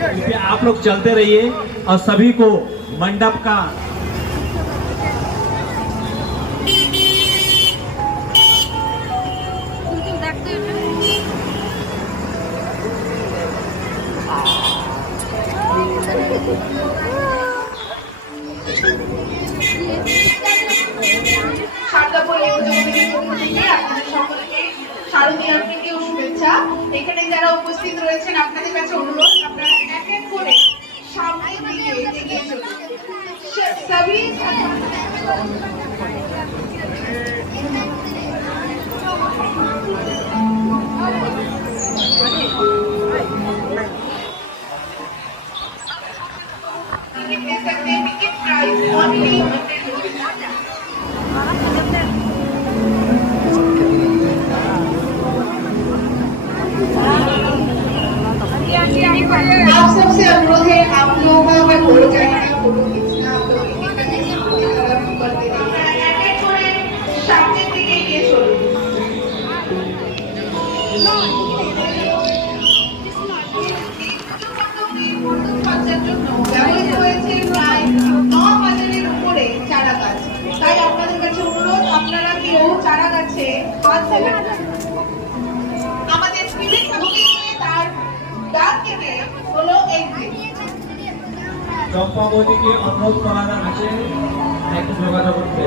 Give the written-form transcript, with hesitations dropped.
कृपया आप लोग चलते रहिए और सभी को मंडप का শারদীয়ার প্রীতি ও শুভেচ্ছা। এখানে যারা উপস্থিত রয়েছেন আপনাদের কাছে অনুরোধ আপনারা এক এক করে সামনের দিকে এগিয়ে চলুন। সবই आप सबसे अनुरोध है आप लोगों का मैं बोल जाएगा फोटो खींचना आप लोग कर देना एक थोड़े सामने दिखे ये चलो খরচার জন্য ব্যবহৃত হয়েছে প্রায় 9 হাজারের উপরে চারা গাছ। তাই আপনাদের কাছে অনুরোধ আপনারা কেউ চারা গাছে হাত দেবেন না। আমাদের বিভিন্ন ভূমিতে তার ডাল কেটে হলো এক্সিট। চম্পাবতীকে অনুরোধ করা যাচ্ছে একটু যোগাযোগ করতে।